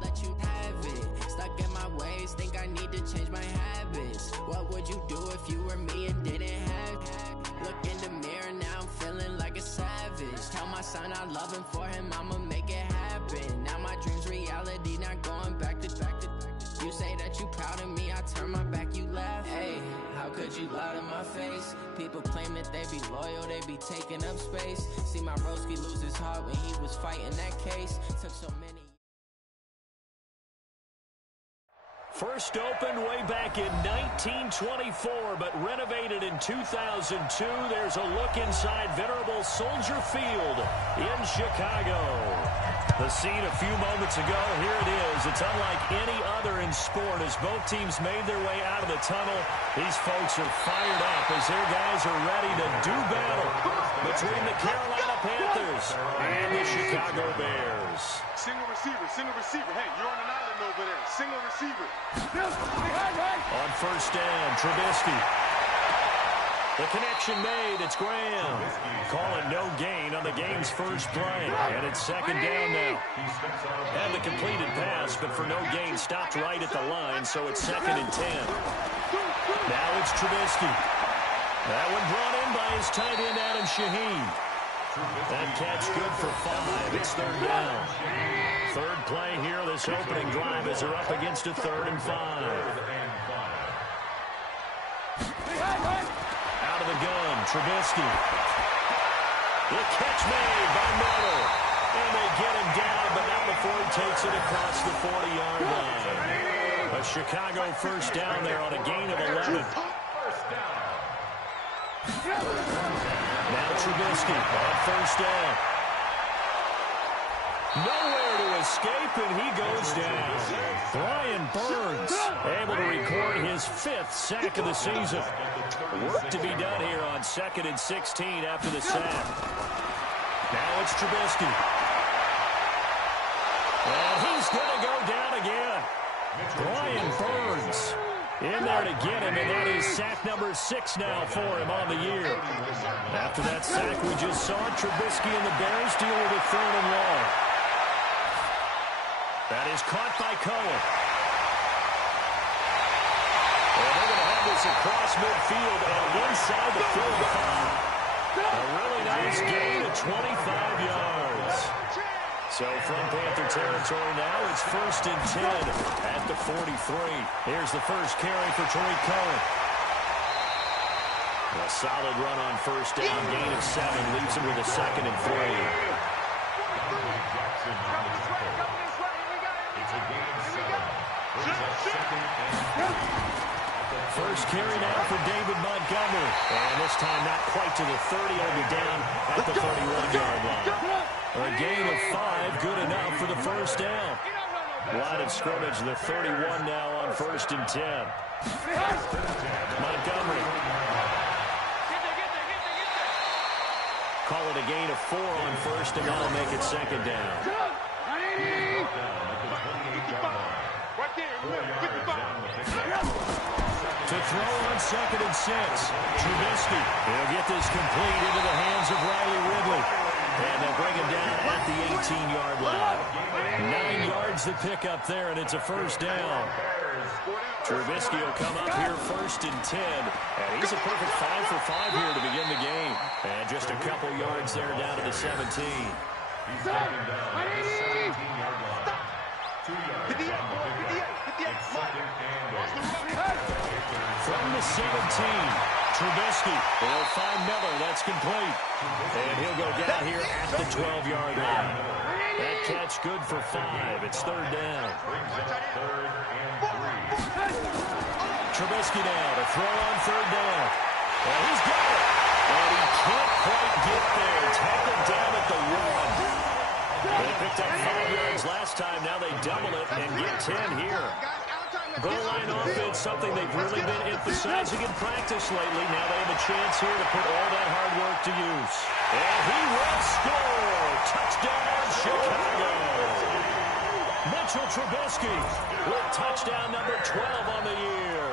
let you have it. Stuck in my ways, think I need to change my habits. What would you do if you were me and didn't have it? Look in the mirror, now I'm feeling like a savage. Tell my son I love him, for him I'ma make it happen. Now my dream's reality, not going back to. You say that you proud of me, I turn my back, you laugh. Hey, how could you lie to my face? People claim that they be loyal, they be taking up space. See my broski lose his heart when he was fighting that case. Took so many. First opened way back in 1924, but renovated in 2002. There's a look inside venerable Soldier Field in Chicago. The scene a few moments ago, here it is. It's unlike any other in sport as both teams made their way out of the tunnel. These folks are fired up as their guys are ready to do battle between the Carolina Panthers and the Chicago Bears. Single receiver. Hey, you're on an island over there. Single receiver. On first down, Trubisky. The connection made. It's Graham. Calling no gain on the game's first play. And it's second down now. And the completed pass, but for no gain, stopped right at the line, so it's 2nd and 10. Now it's Trubisky. That one brought in by his tight end, Adam Shaheen. That catch good for 5. It's 3rd down. Third play here, this opening drive as they're up against a 3rd and 5. Out of the gun, Trubisky. The catch made by Miller. And they get him down, but not before he takes it across the 40-yard line. A Chicago first down there on a gain of 11. Now Trubisky on first down. Nowhere to escape, and he goes down. Brian Burns able to record his 5th sack of the season. Work to be done here on 2nd and 16 after the sack. Now it's Trubisky. And he's going to go down again. Brian Burns in there to get him, and that is sack number 6 now for him on the year. After that sack we just saw, Trubisky and the Bears deal with a 3rd and long. That is caught by Cohen. And they're going to have this across midfield and inside the 45. A really nice gain of 25 yards. So from Panther territory now, it's 1st and 10 at the 43. Here's the first carry for Tariq Cohen. A solid run on first down, gain of 7, leaves him with a 2nd and 3. First carry now for David Montgomery. And this time not quite to the 30, only down at the 31-yard line. A gain of 5, good enough for the first down. Line of scrimmage, the 31 now on 1st and 10. Montgomery. Call it a gain of 4 on first, and that'll make it 2nd down. To throw on 2nd and 6. Trubisky. He'll get this complete into the hands of Riley Ridley. And they'll bring him down at the 18-yard line. 9 yards to pick up there, and it's a first down. Trubisky will come up here 1st and 10. And he's a perfect 5 for 5 here to begin the game. And just a couple yards there down to the 17. He's taken down at the 17-yard line. 2 yards. From the 17, Trubisky will find Miller. That's complete. And he'll go down here at the 12-yard line. That catch good for 5. It's 3rd down. 3rd and 3. Trubisky now to throw on 3rd down. And he's got it. And he can't quite get there. Tackled down at the 1. They picked up 5 yards last time. Now they double it and get 10 here. Goal line offense, something they've really been emphasizing in practice lately. Now they have a chance here to put all that hard work to use. And he will score. Touchdown, Chicago. Mitchell Trubisky with touchdown number 12 on the year.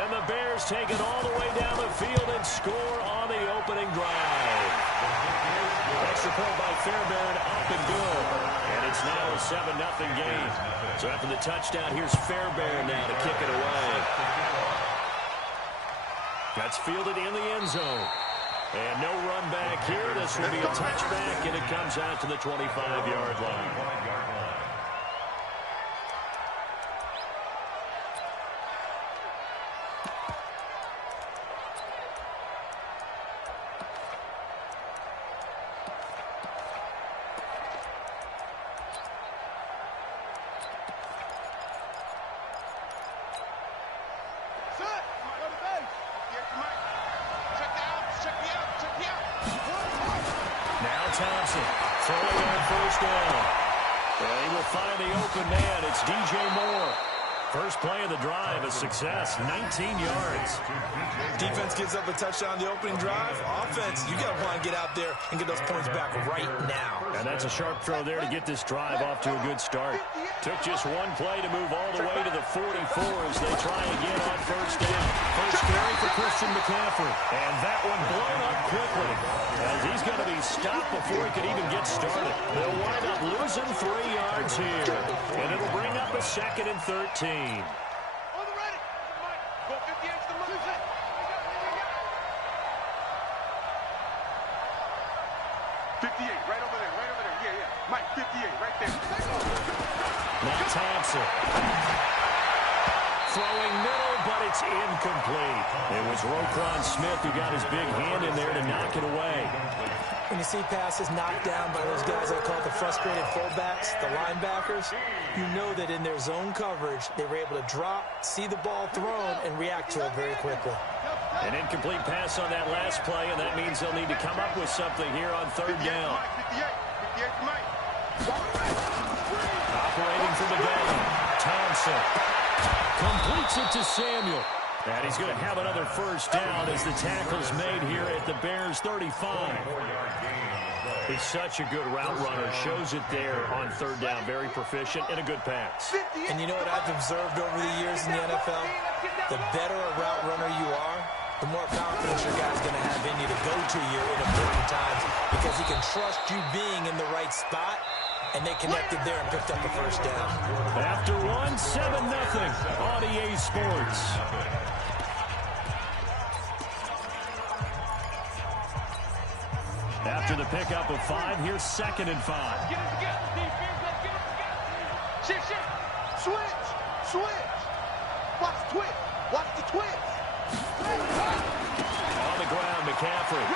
And the Bears take it all the way down the field and score on the opening drive. A Extra point by Fairbairn, up and good. And it's now a 7-0 game. So after the touchdown, here's Fairbairn now to kick it away. That's fielded in the end zone. And no run back here. This will be a touchback, and it comes out to the 25-yard line. Thompson throwing on first down. And he will find the open man. It's DJ Moore. First play of the drive, a success, 19 yards. Defense gives up a touchdown on the opening drive. Offense, you got to want to get out there and get those points back right now. And that's a sharp throw there to get this drive off to a good start. Took just one play to move all the way to the 44 as they try again on first down. First carry for Christian McCaffrey. And that one blown up quickly as he's going to be stopped before he could even get started. They'll wind up losing 3 yards here. And it'll bring up a 2nd and 13. On the ready. Go 58 to lose it. 58, right over there, right over there. Yeah. Mike, 58, right there. Now Thompson. Throwing middle, but it's incomplete. It was Roquan Smith who got his big hand in there to knock it away. When you see passes knocked down by those guys I call the frustrated fullbacks, the linebackers, you know that in their zone coverage, they were able to drop, see the ball thrown, and react to it very quickly. An incomplete pass on that last play, and that means they'll need to come up with something here on third down. 58 to Mike. Operating from the gun, Thompson completes it to Samuel. And he's going to have another first down as the tackle's made here at the Bears' 35. He's such a good route runner. Shows it there on third down. Very proficient and a good pass. And you know what I've observed over the years in the NFL? The better a route runner you are, the more confidence your guy's going to have in you to go to you in important times because he can trust you being in the right spot. And they connected there and picked up a first down. After one, 7-0 on EA Sports. After the pickup of 5, here's 2nd and 5. Get it together, defense. Let's get it together. Shift. Switch. Watch the twist. Watch the twist. On the ground, McCaffrey.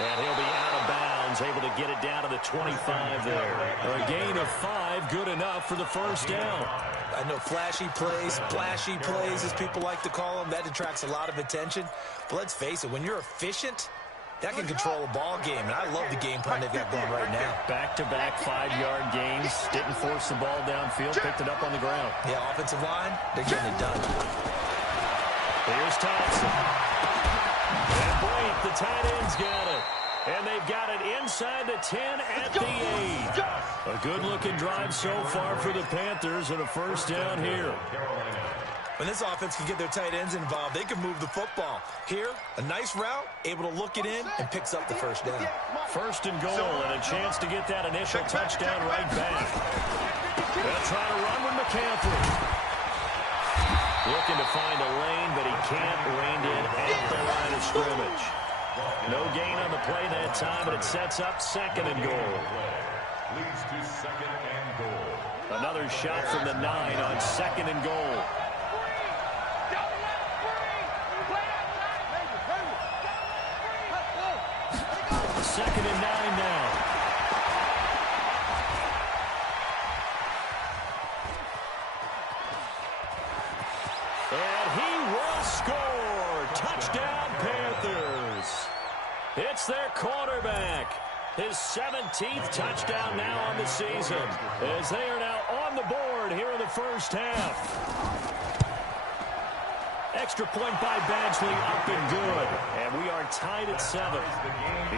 And he'll be out of bounds, able to get it down to the 25 there. A gain of 5, good enough for the first down. I know flashy plays, splashy plays, as people like to call them, that attracts a lot of attention. But let's face it, when you're efficient, that can control a ball game. And I love the game plan they've got going right now. Back-to-back 5-yard gains. Didn't force the ball downfield, picked it up on the ground. Yeah, offensive line, they're getting it done. Here's Thompson. And Blake, the tight end's got it. And they've got it inside the 10 at the 8. A good-looking drive so far for the Panthers and a first down here. When this offense can get their tight ends involved, they can move the football. Here, a nice route, able to look it in, and picks up the first down. First and goal, and a chance to get that initial touchdown right back. They'll try to run with McCaffrey. Looking to find a lane, but he can't rein in at the line of scrimmage. No gain on the play that time, but it sets up 2nd and goal. Leads to 2nd and goal. Another shot from the 9 on 2nd and goal. 2nd and 9 now. And he will score. Touchdown, Panthers. It's their quarterback. His 17th touchdown now on the season, as they are now on the board here in the first half. Extra point by Badgley, up and good. And we are tied at 7.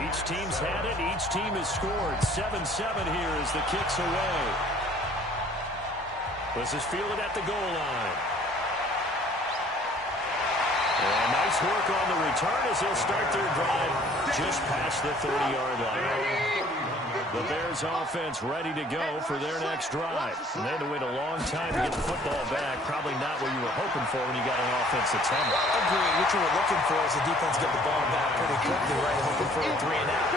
Each team's had it. Each team has scored. 7-7 here as the kick's away. This is fielded at the goal line. And nice nice work on the return as they'll start their drive just past the 30-yard line. The Bears offense ready to go for their next drive. And they had to wait a long time to get the football back. Probably not what you were hoping for when you got an offense that's humble. Agreed. What you were looking for is the defense get the ball back pretty quickly, right? Hoping for a 3 and out.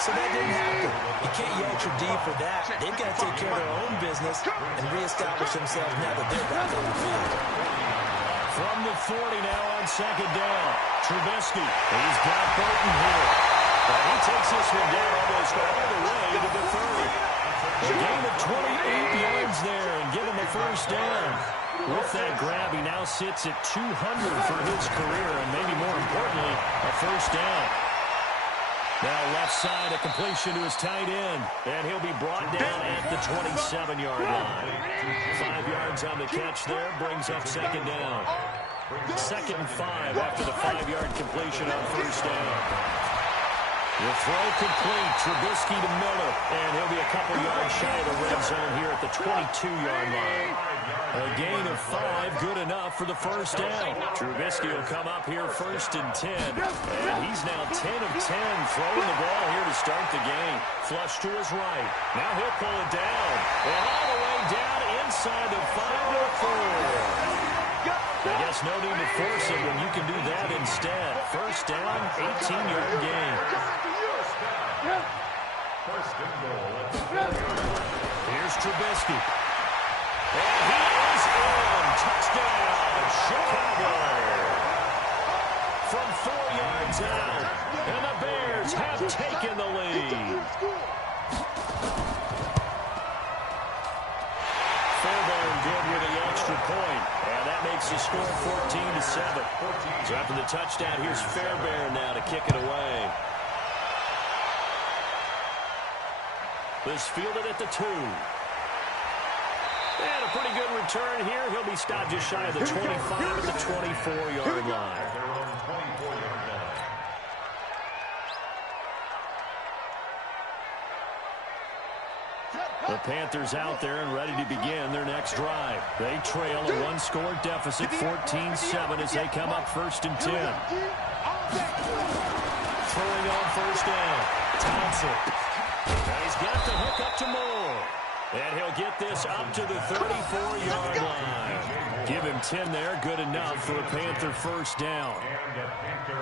So that didn't happen. You can't yell your D for that. They've got to take care of their own business and reestablish themselves now that they're back on the field. From the 40 now on second down. Trubisky. He's got Burton here. But he takes this one down almost all the way to the 30. A gain of 28 yards there and give him a first down. With that grab, he now sits at 200 for his career, and maybe more importantly, a first down. Now left side, a completion to his tight end, and he'll be brought down at the 27-yard line. 5 yards on the catch there, brings up second down. 2nd and 5 after the 5-yard completion on first down. The throw complete, Trubisky to Miller, and he'll be a couple yards shy of the red zone here at the 22-yard line. A gain of 5, good enough for the first down. Trubisky will come up here 1st and 10, and he's now 10 of 10 throwing the ball here to start the game. Flush to his right. Now he'll pull it down, and all the way down inside the 5-4. I guess no need to force it when you can do that instead. First down, 18-yard gain. First and goal. Here's Trubisky. And he is in. Touchdown, Chicago. From 4 yards out. And the Bears have taken the lead. Fairbairn good with the extra point. And that makes the score 14-7. So after the touchdown, here's Fairbairn now to kick it away. This fielded at the 2. And a pretty good return here. He'll be stopped just shy of the 25 at the 24-yard line. The Panthers out there and ready to begin their next drive. They trail a one-score deficit, 14-7, as they come up 1st and 10. Throwing on first down, Thompson. Now he's got the hook up to Moore. And he'll get this up to the 34-yard line. Give him 10 there, good enough for a Panther first down.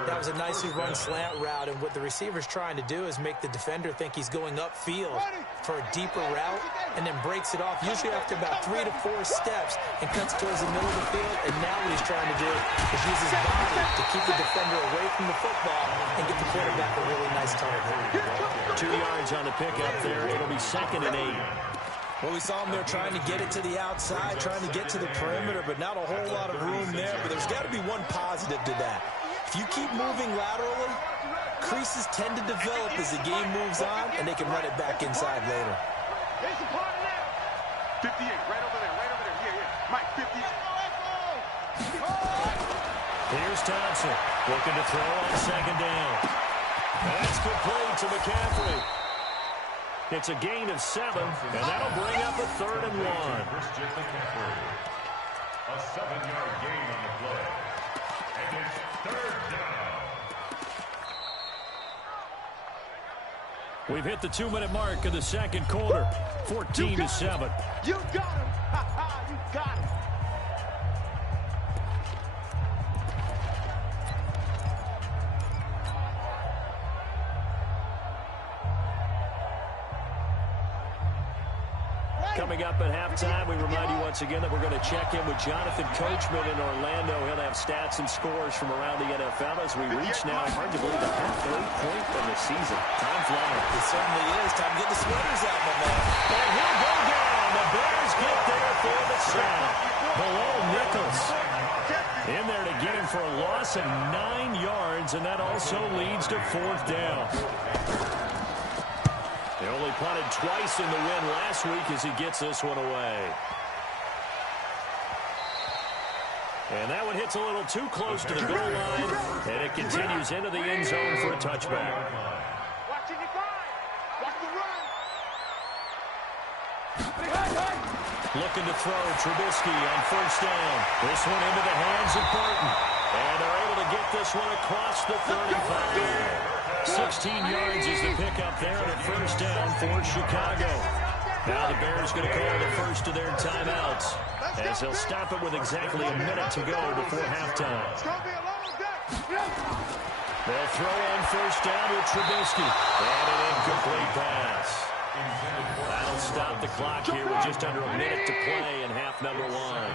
That was a nicely run slant route, and what the receiver's trying to do is make the defender think he's going upfield for a deeper route, and then breaks it off, usually after about 3 to 4 steps, and cuts towards the middle of the field. And now what he's trying to do is use his body to keep the defender away from the football and get the quarterback a really nice target. 2 yards on the pickup there. It'll be 2nd and 8. Well, we saw him there trying to get it to the outside, trying to get to the perimeter, but not a whole lot of room there. But there's got to be one positive to that. If you keep moving laterally, creases tend to develop as the game moves on, and they can run it back inside later. 58, right over there, yeah. Mike, 58. Here's Thompson, looking to throw on second down. That's complete to McCaffrey. It's a gain of 7, and that'll bring up a 3rd and 1. Christian McCaffrey. A 7-yard gain on the play. And it's 3rd down. We've hit the 2-minute mark of the second quarter. 14-7. You got him. You got him. Coming up at halftime, we remind you once again that we're going to check in with Jonathan Coachman in Orlando. He'll have stats and scores from around the NFL as we reach now, hard to believe, the halfway point of the season. Time flying. It certainly is. Time to get the sweaters out, my man. And he'll go down. The Bears get there for the sack. Below Nichols. In there to get him for a loss of 9 yards, and that also leads to 4th down. They only punted twice in the win last week as he gets this one away. And that one hits a little too close to the goal line, and it continues into the end zone for a touchback. Watching the grind. Watch the run. Looking to throw Trubisky on first down. This one into the hands of Burton. And they're able to to get this one across the 35. 16 yards is the pickup there, and a first down for Chicago. Now the Bears going to call the first of their timeouts, as they'll stop it with exactly a minute to go before halftime. They'll throw on first down with Trubisky. And an incomplete pass. That'll stop the clock here with just under a minute to play in half number one.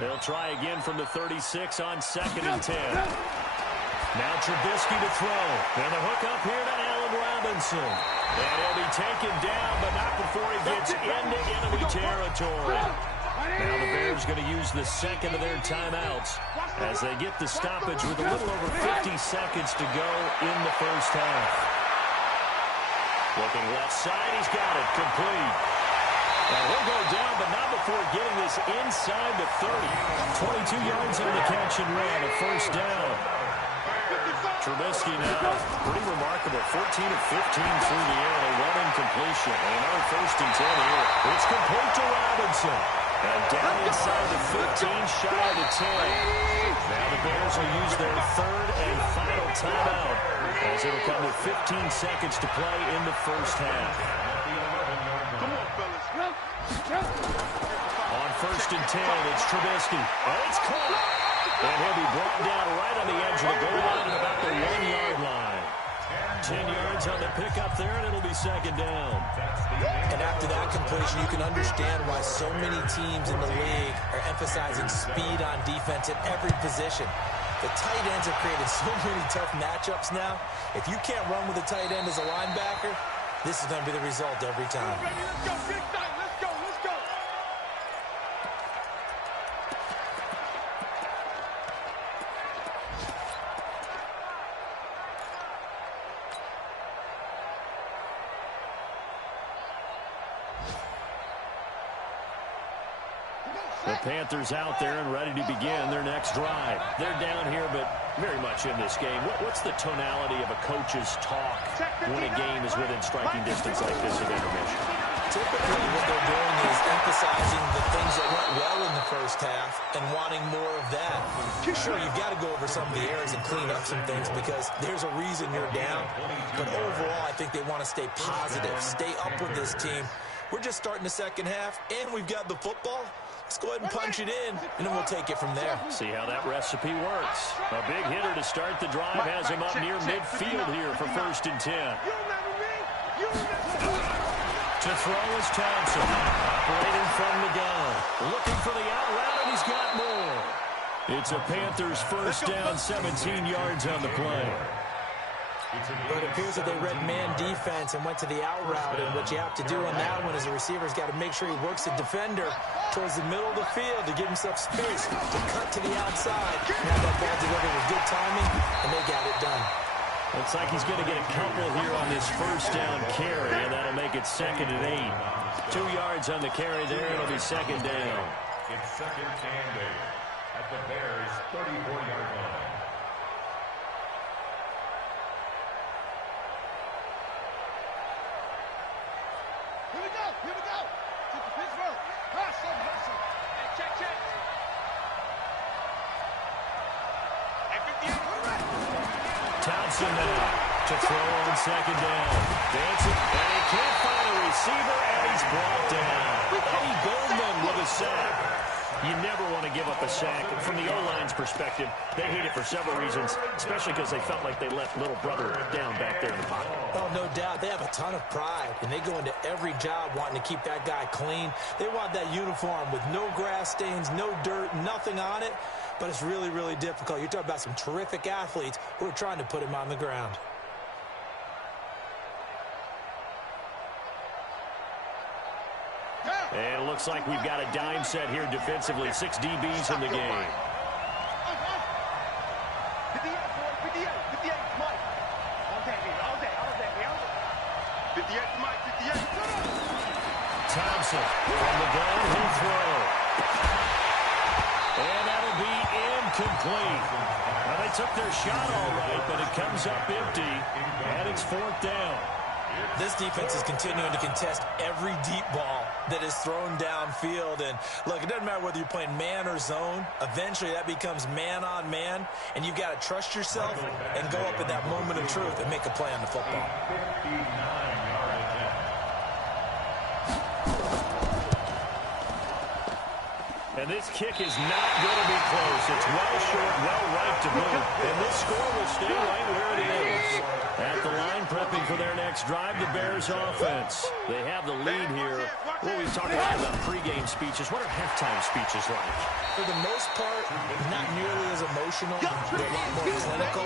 They'll try again from the 36 on 2nd and 10. Now Trubisky to throw. And the hook up here to Allen Robinson. And he'll be taken down, but not before he gets into enemy territory. Now the Bears going to use the second of their timeouts as they get the stoppage with a little over 50 seconds to go in the first half. Looking left side, he's got it, complete. And he'll go down, but not before getting this inside the 30. 22 yards on the catch and run, a first down. Trubisky now, pretty remarkable, 14 of 15 through the air, a one incompletion. And another first and 10 here. It's complete to Robinson. And down inside the 15, shy of the 10. Now the Bears will use their third and final timeout, as it'll come with 15 seconds to play in the first half. On first and 10, it's Trubisky. And it's caught. And he'll be brought down right on the edge of the goal line at about the 1-yard line. 10 yards on the pickup there, and it'll be second down. And after that completion, you can understand why so many teams in the league are emphasizing speed on defense at every position. The tight ends have created so many tough matchups now. If you can't run with a tight end as a linebacker, this is going to be the result every time. The Panthers out there and ready to begin their next drive. They're down here, but very much in this game. What's the tonality of a coach's talk when a game is within striking distance like this at intermission? Typically, what they're doing is emphasizing the things that went well in the first half and wanting more of that. Sure, you've got to go over some of the errors and clean up some things because there's a reason you're down. But overall, I think they want to stay positive, stay up with this team. We're just starting the second half, and we've got the football. Let's go ahead and punch it in, and then we'll take it from there. See how that recipe works. A big hitter to start the drive has him up near midfield here for first and 10. To throw is Thompson, operating from the gun. Looking for the out route, and he's got more. It's a Panthers first down, 17 yards on the play. But it appears that they read man defense and went to the out route, and what you have to do on that one is the receiver's got to make sure he works the defender towards the middle of the field to give himself space to cut to the outside. Now that ball delivered with good timing, and they got it done. Looks like he's going to get a couple here on this first down carry, and that'll make it 2nd and 8. 2 yards on the carry there, it'll be second down. It's second and 8 at the Bears' 34-yard line. Here we go. To Pittsburgh. Hustle. Hey, check. Thompson now to throw on second down. Dancing, and he can't find a receiver, and he's brought down. Eddie Goldman with a sack. You never want to give up a sack. From the O-line's perspective, they hate it for several reasons, especially because they felt like they left little brother down back there in the pocket. Oh, no doubt. They have a ton of pride, and they go into every job wanting to keep that guy clean. They want that uniform with no grass stains, no dirt, nothing on it, but it's really, really difficult. You're talking about some terrific athletes who are trying to put him on the ground. And it looks like we've got a dime set here defensively. 6 DBs in the game. 58, Mike. All day. 58, Mike, 58. Thompson from the gun, he'll throw. And that'll be incomplete. Well, they took their shot all right, but it comes up empty, and it's 4th down. This defense is continuing to contest every deep ball that is thrown downfield. And, look, it doesn't matter whether you're playing man or zone. Eventually, that becomes man-on-man, and you've got to trust yourself and go up in that moment of truth and make a play on the football. And this kick is not going to be close. It's well short, well right to move. And this score will stay right where it is. At the line, prepping for their next drive, the Bears offense. They have the lead here. Well, we've talked a lot about pregame speeches. What are halftime speeches like? For the most part, not nearly as emotional. They're a lot more clinical.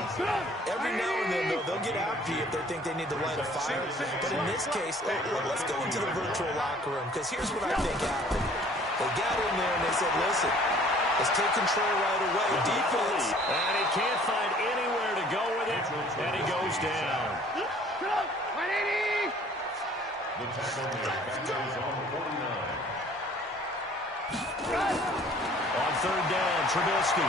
Every now and then, though, they'll get after you if they think they need to light a fire. But in this case, let's go into the virtual locker room, because here's what I think happened. They got in there and they said, listen, let's take control right away. Defense. And he can't find anywhere to go with it. And he goes down. The tackle is on 49. On third down, Trubisky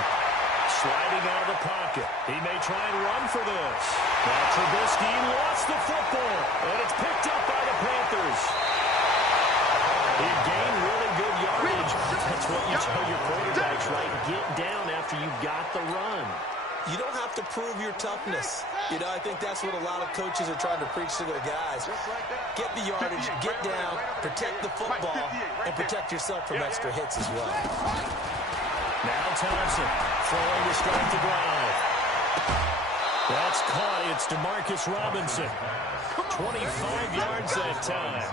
sliding out of the pocket. He may try and run for this. Now Trubisky lost the football, and it's picked up by the Panthers. He gained really good yardage. That's what you tell your quarterbacks, right? Get down after you got the run. You don't have to prove your toughness. You know, I think that's what a lot of coaches are trying to preach to their guys. Get the yardage, get down, protect the football, and protect yourself from extra hits as well. Now Thompson throwing to start the drive. That's caught. It's DeMarcus Robinson. 25 yards that time.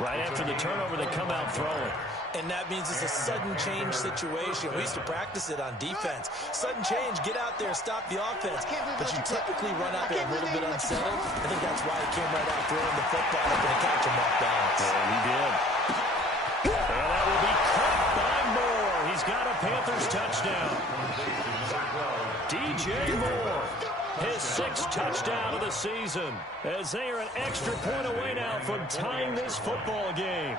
Right after the turnover, they come out throwing. And that means it's a sudden change situation. We used to practice it on defense. Sudden change, get out there, stop the offense. But you typically run out there a little bit unsettled. I think that's why he came right out throwing the football up and catch him off balance. And he did. And that will be caught by Moore. He's got a Panthers touchdown. DJ Moore. His 6th touchdown of the season, as they are an extra point away now from tying this football game.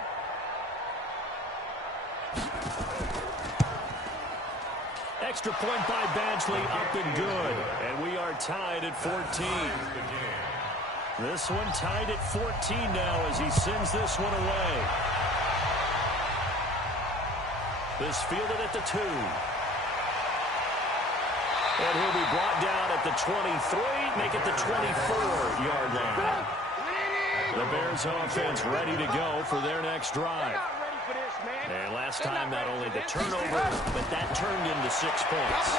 Extra point by Badgley, up and good. And we are tied at 14. This one tied at 14 now as he sends this one away. This fielded at the 2. And he'll be brought down at the 23, make it the 24-yard line. The Bears offense ready to go for their next drive. And last time, not only the turnover, but that turned into 6 points.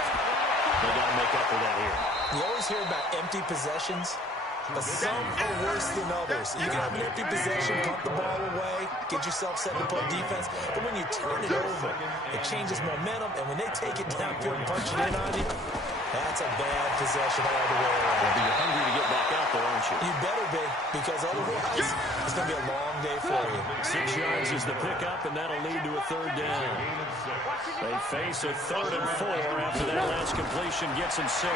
They got to make up for that here. You always hear about empty possessions, but some are worse than others. You can have an empty possession, pump the ball away, get yourself set to play defense, but when you turn it over, it changes momentum, and when they take it downfield and punch it in on you, that's a bad possession all the way around. Well, you're hungry to get back out there, aren't you? You better be, because otherwise, it's going to be a long day for you. 6 yards is the pickup, and that'll lead to a third down. They face a 3rd and 4 after that last completion gets them 6.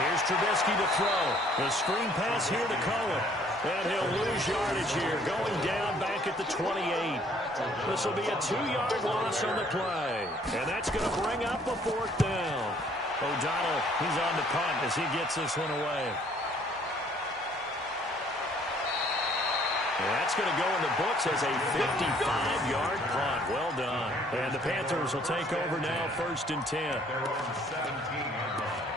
Here's Trubisky to throw. The screen pass here to Cohen. And he'll lose yardage here, going down back at the 28. This will be a 2-yard loss on the play. And that's going to bring up a 4th down. O'Donnell, he's on the punt as he gets this one away. And that's going to go in the books as a 55-yard punt. Well done. And the Panthers will take over now, 1st and 10. They're on the 17-yard line.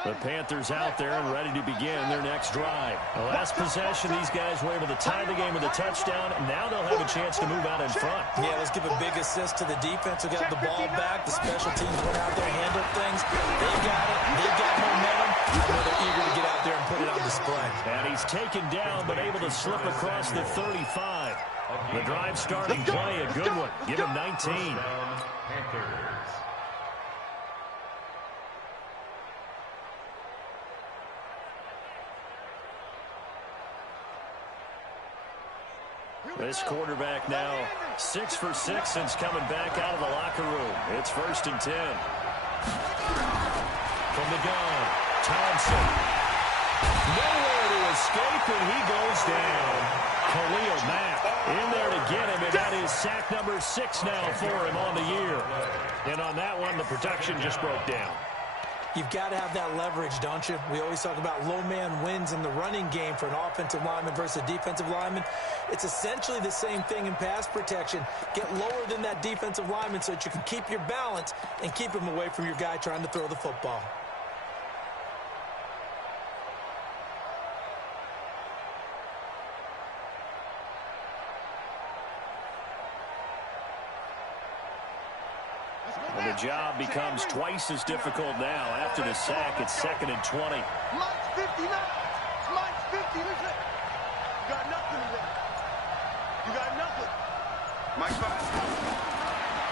The Panthers out there and ready to begin their next drive. The last possession, these guys were able to tie the game with a touchdown. Now they'll have a chance to move out in front. Yeah, let's give a big assist to the defense who got the ball back. The special teams went out there and handled things. They got it. They got momentum. I know they're eager to get out there and put it on display. And he's taken down but able to slip across the 35. The drive starting play, a good one. Give him 19. Panthers. This quarterback now 6 for 6 since coming back out of the locker room. It's 1st and 10. From the gun, Thompson Nowhere to escape, and he goes down. Khalil Mack in there to get him, and that is sack number 6 now for him on the year. And on that one, the protection just broke down. You've got to have that leverage, don't you? We always talk about low man wins in the running game for an offensive lineman versus a defensive lineman. It's essentially the same thing in pass protection. Get lower than that defensive lineman so that you can keep your balance and keep him away from your guy trying to throw the football. And the job becomes twice as difficult now. After the sack, it's 2nd and 20. Mike's 50 now. Mike's 50. Listen. You got nothing today. You got nothing. Mike's 5.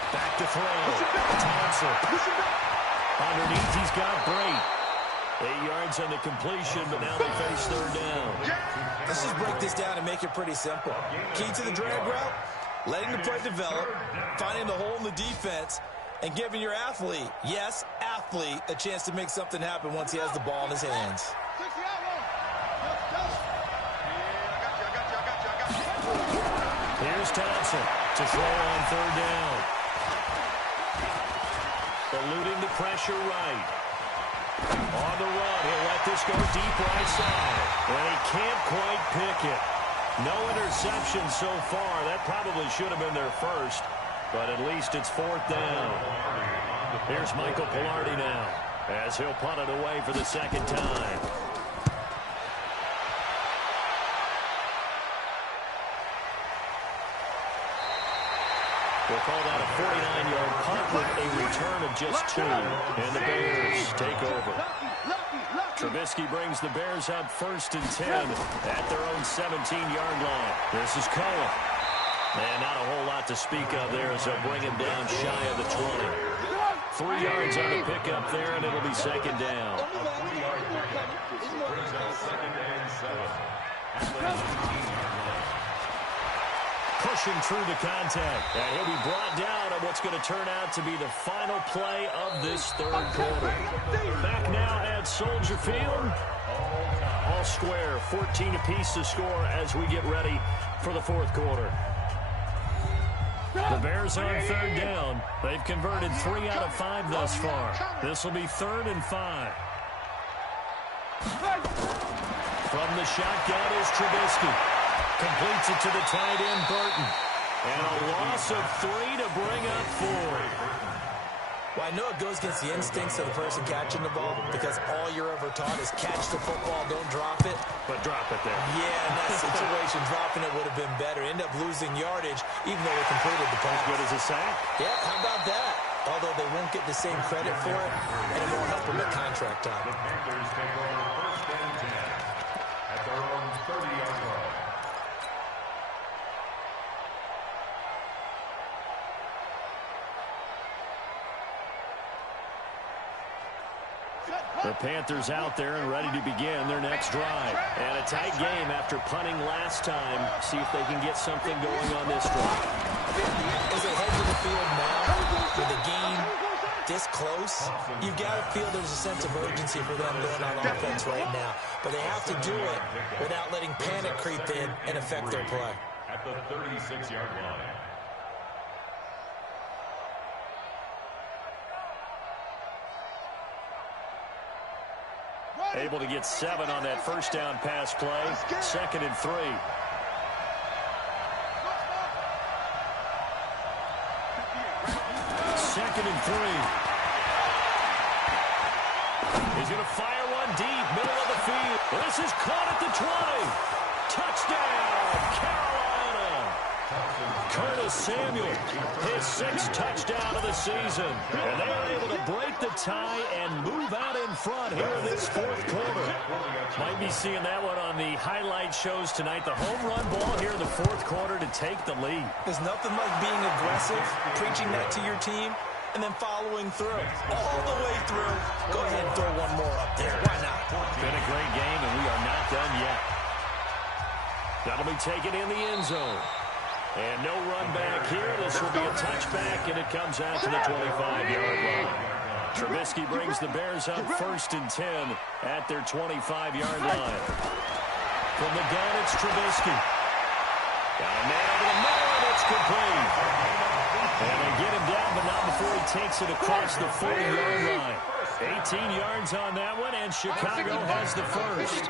Back to throw. Thompson. Underneath, he's got Brait. 8 yards on the completion, but now they face 3rd down. Let's just break this down and make it pretty simple. Key to the drag route, letting the play develop, finding the hole in the defense, and giving your athlete, yes, athlete, a chance to make something happen once he has the ball in his hands. Here's Thompson to throw on 3rd down. Eluding the pressure right. On the run, he'll let this go deep right side. And he can't quite pick it. No interception so far. That probably should have been their first. But at least it's 4th down. Here's Michael Pilardi now as he'll punt it away for the 2nd time. We'll call that a 49-yard punt with a return of just 2. And the Bears take over. Trubisky brings the Bears up 1st and 10 at their own 17-yard line. This is Cohen. And not a whole lot to speak of there as they'll bring him down shy of the 20. 3 yards on the pickup there, and it'll be 2nd down. Pushing through the contact. And he'll be brought down on what's going to turn out to be the final play of this 3rd quarter. Back now at Soldier Field. All square, 14 apiece to score as we get ready for the 4th quarter. The Bears on 3rd down. They've converted 3 out of 5 thus far. This will be 3rd and 5. From the shotgun is Trubisky. Completes it to the tight end, Burton. And a loss of 3 to bring up 4. Well, I know it goes against the instincts of the person catching the ball because all you're ever taught is catch the football, don't drop it. But drop it there. Yeah, in that situation, dropping it would have been better. End up losing yardage, even though they completed the pass. As good as a sack? Yeah, how about that? Although they won't get the same credit for it, and it won't help them at contract time. The Panthers take over 1st and 10 at their own 30-yard line. The Panthers out there and ready to begin their next drive. And a tight game after punting last time. See if they can get something going on this drive. As they head to the field now, with the game this close, you've got to feel there's a sense of urgency for them going on offense right now. But they have to do it without letting panic creep in and affect their play. At the 36-yard line. Able to get 7 on that 1st down pass play. 2nd and 3. Second and 3. He's going to fire one deep, middle of the field. This is caught at the 20. Touchdown, Carolina. Curtis Samuel, his 6th touchdown of the season. And they are able to break the tie and move out in front here in this 4th quarter. Might be seeing that one on the highlight shows tonight. The home run ball here in the 4th quarter to take the lead. There's nothing like being aggressive, preaching that to your team, and then following through. All the way through. Go ahead and throw one more up there. Why not? Been a great game, and we are not done yet. That'll be taken in the end zone. And no run back here. This will be a touchback, and it comes out to the 25-yard line. Trubisky brings the Bears up 1st and 10 at their 25-yard line. From the gun, it's Trubisky. Got a man over the middle, and it's complete. And they get him down, but not before he takes it across the 40-yard line. 18 yards on that one, and Chicago has the first.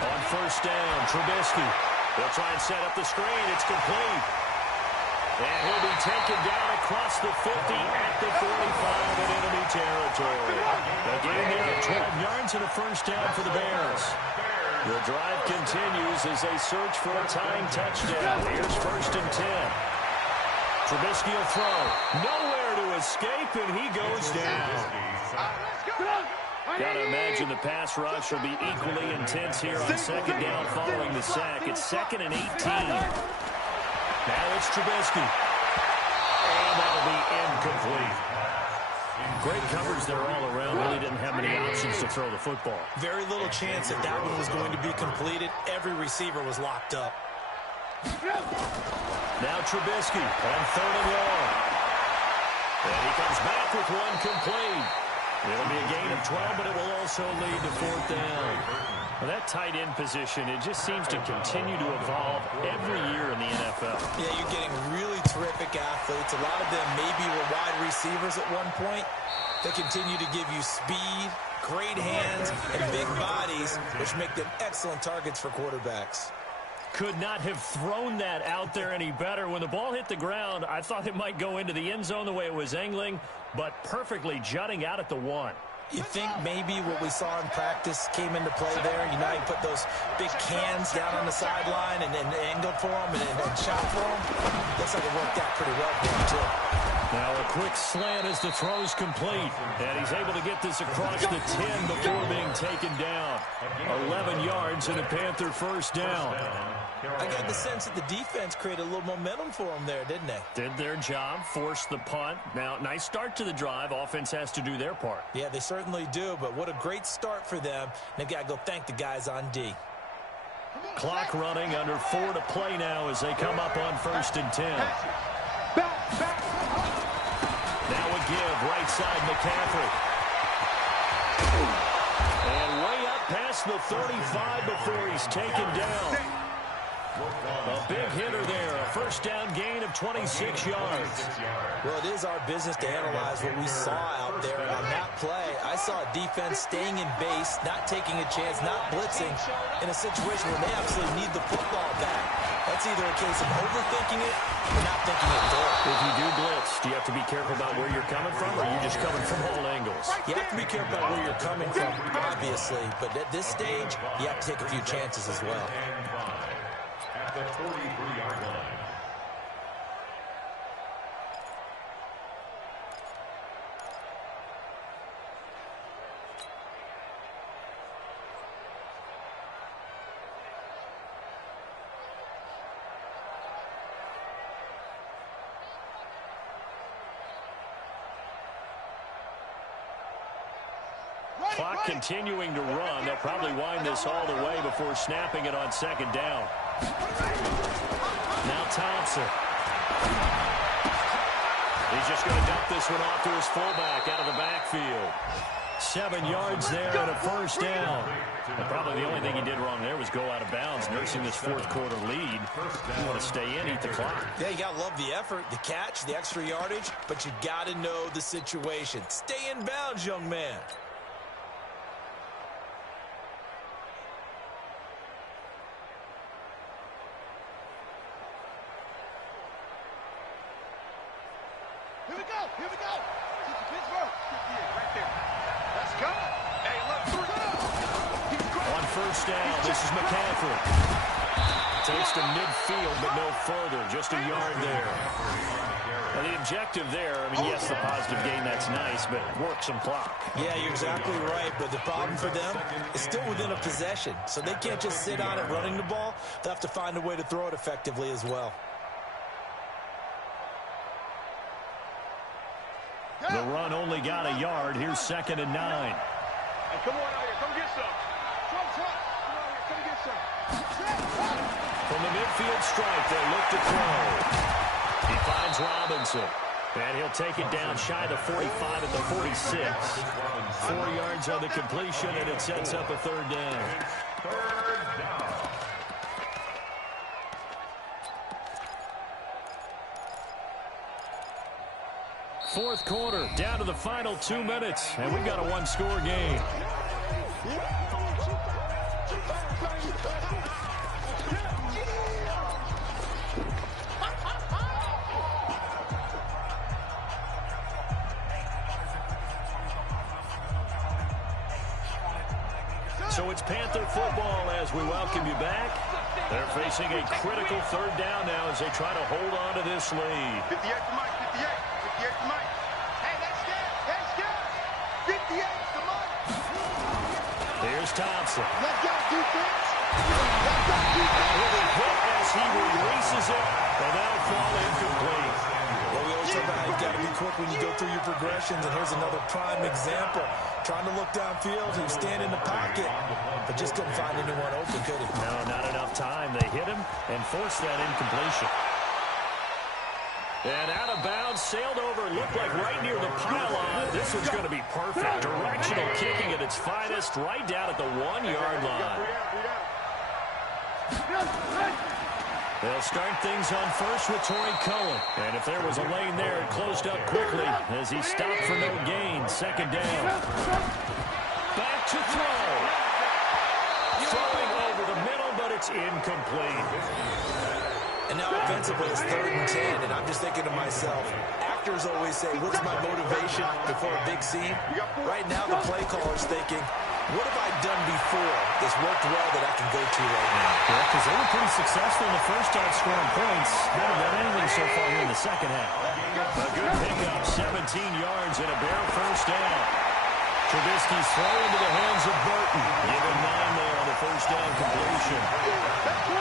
On 1st down, Trubisky. They'll try and set up the screen. It's complete. And he'll be taken down across the 50 at the 45 in enemy territory. A gain there of 12 yards and a first down for the Bears. The drive continues as they search for a tying touchdown. Here's 1st and 10. Trubisky will throw. Nowhere to escape, and he goes down. Got to imagine the pass rush will be equally intense here on 2nd down following the sack. It's 2nd and 18. Now it's Trubisky. And that'll be incomplete. Great coverage there all around. Really didn't have many options to throw the football. Very little chance that that one was going to be completed. Every receiver was locked up. Now Trubisky on 3rd and long. And he comes back with one complete. It'll be a gain of 12, but it will also lead to 4th down. Well, that tight end position, it just seems to continue to evolve every year in the NFL. Yeah, you're getting really terrific athletes. A lot of them maybe were wide receivers at one point. They continue to give you speed, great hands, and big bodies, which make them excellent targets for quarterbacks. Could not have thrown that out there any better. When the ball hit the ground, I thought it might go into the end zone the way it was angling, but perfectly jutting out at the 1. You think maybe what we saw in practice came into play there? You know, you put those big cans down on the sideline and angled for them and shot for them. Looks like it worked out pretty well for him, too. Now a quick slant as the throw's complete. And he's able to get this across the 10 before being taken down. 11 yards and a Panther first down. I got the sense that the defense created a little momentum for them there, didn't they? Did their job, forced the punt. Now, nice start to the drive. Offense has to do their part. Yeah, they certainly do, but what a great start for them. They've got to go thank the guys on D. Clock running, under 4 to play now as they come up on 1st and 10. Now a give, right side McCaffrey. And way up past the 35 before he's taken down. A big hitter there, a first down gain of 26 yards. Well, it is our business to analyze what we saw out there on that play. I saw a defense staying in base, not taking a chance, not blitzing in a situation where they absolutely need the football back. That's either a case of overthinking it or not thinking it through. If you do blitz, do you have to be careful about where you're coming from, or are you just coming from all angles? You have to be careful about where you're coming from, obviously. But at this stage, you have to take a few chances as well. At the 43-yard line. Clock continuing to run. They'll probably wind this all the way before snapping it on 2nd down. Now Thompson. He's just going to dump this one off to his fullback out of the backfield. 7 yards there and a first down. And probably the only thing he did wrong there was go out of bounds, nursing this 4th quarter lead. You want to stay in, eat the clock. Yeah, you got to love the effort, the catch, the extra yardage, but you got to know the situation. Stay in bounds, young man. Here we go. Here we go. Pittsburgh. Right there. Let's go. Hey, look. On 1st down, this is McCaffrey. Takes to midfield, but no further. Just a yard there. Now, the objective there, I mean, yes, the positive gain, that's nice, but work some clock. Yeah, you're exactly right, but the problem for them is still within a possession, so they can't just sit on it running the ball. They'll have to find a way to throw it effectively as well. The run only got a yard. Here's 2nd and 9. Hey, come on out here. Come get some. Come on here. Come get some. From the midfield stripe, they look to throw. He finds Robinson. And he'll take it down shy of the 45 at the 46. 4 yards on the completion, and it sets up a third down. Third down. Fourth quarter, down to the final 2 minutes, and we've got a one-score game. So it's Panther football as we welcome you back. They're facing a critical third down now as they try to hold on to this lead. 58 to Mike, 58. 58 to Mike. Hey, that's good. That's good. 58 to Mike. Here's Thompson. Let's go, defense. Let's go, defense. With a hit as he releases it, and that'll fall incomplete. Well, we always talk about how you've got to be quick when you go through your progressions, and here's another prime example. Trying to look downfield, he was standing in the pocket, but just couldn't find anyone open, could he? No, not enough time. They hit him and forced that incompletion. And out of bounds, sailed over, looked like right near the pylon. This one's going to be perfect. Directional kicking at its finest, right down at the 1-yard line. They'll start things on first with Torrey Cohen. And if there was a lane there, it closed up quickly as he stopped for no gain. Second down. Back to throw. Throwing over the middle, but it's incomplete. And now offensively, it's 3rd and 10, and I'm just thinking to myself, actors always say, what's my motivation before a big scene? Right now, the play caller's thinking, what have I done before that's worked well that I can go to right now? Yeah, because they were pretty successful in the first half scoring points. Haven't done anything so far here in the second half. A good pickup, 17 yards and a bare first down. Trubisky's throw into the hands of Burton. Give him 9 there on the first down completion.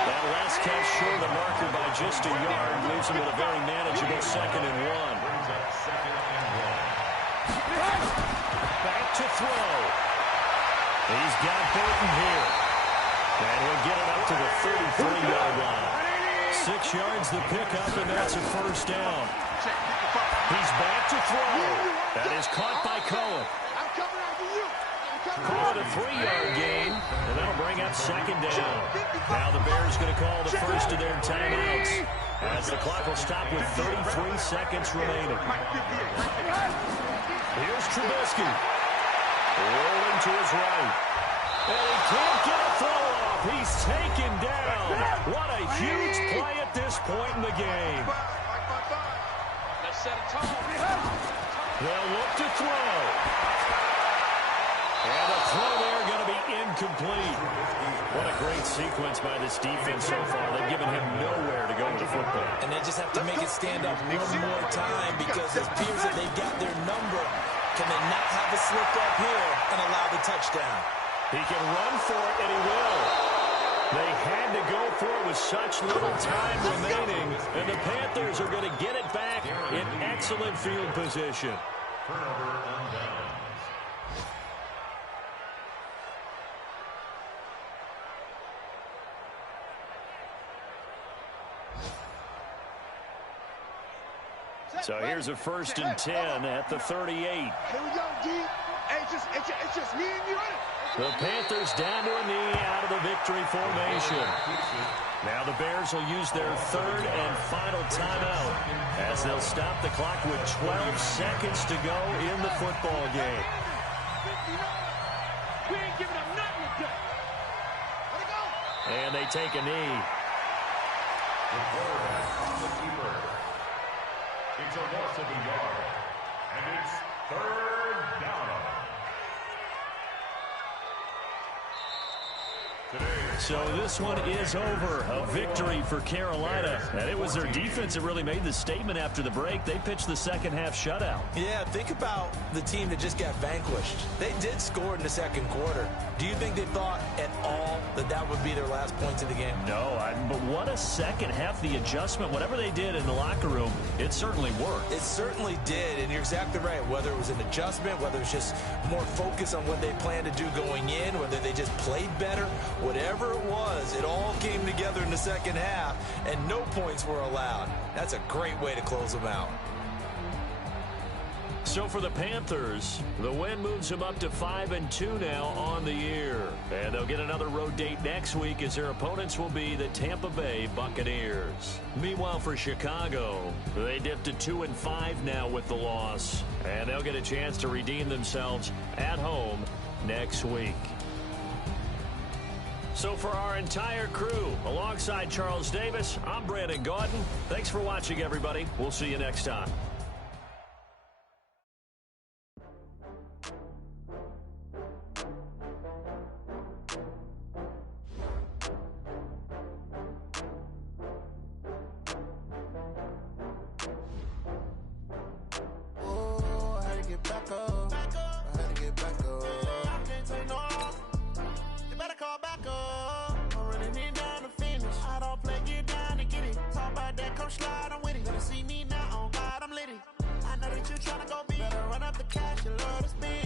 That last catch short of the marker by just a yard leaves him with a very manageable 2nd and 1. Back to throw. He's got Burton here. And he'll get it up to the 33-yard line. 6 yards the pickup, and that's a first down. He's back to throw. That is caught by Cohen. Call it a 3-yard gain, and that'll bring up second down. Now the Bears going to call the first of their timeouts as the clock will stop with 33 seconds remaining. Here's Trubisky. Rolling to his right. And he can't get a throw off. He's taken down. What a huge play at this point in the game. Let's set a tone. They'll look to throw. And the throw there going to be incomplete. What a great sequence by this defense so far. They've given him nowhere to go with the football. And they just have to make it stand up one more time because it appears that they've got their number. Can they not have a slip up here and allow the touchdown? He can run for it, and he will. They had to go for it with such little time remaining, and the Panthers are going to get it back in excellent field position. Turnover on downs. So here's a 1st and 10 at the 38. Here we go, D. Hey, it's just me and you. The Panthers down to a knee out of the victory formation. Now the Bears will use their 3rd and final timeout as they'll stop the clock with 12 seconds to go in the football game. We ain't giving up nothing today. Let it go. And they take a knee. The quarterback, the keeper. It's a loss of a yard. And it's 3rd down. So this one is over. A victory for Carolina. And it was their defense that really made the statement after the break. They pitched the second half shutout. Yeah, think about the team that just got vanquished. They did score in the second quarter. Do you think they thought at all that that would be their last points of the game? No, but what a second half. The adjustment, whatever they did in the locker room, it certainly worked. It certainly did, and you're exactly right. Whether it was an adjustment, whether it was just more focus on what they planned to do going in, whether they just played better, whatever it was, it all came together in the second half, and no points were allowed. That's a great way to close them out. So for the Panthers, the win moves them up to 5-2 now on the year. And they'll get another road date next week as their opponents will be the Tampa Bay Buccaneers. Meanwhile for Chicago, they dipped to 2-5 now with the loss. And they'll get a chance to redeem themselves at home next week. So for our entire crew, alongside Charles Davis, I'm Brandon Gaudin. Thanks for watching, everybody. We'll see you next time. Slide, I'm with it. I know that you tryna go be. Better run up the cash, you love to spend.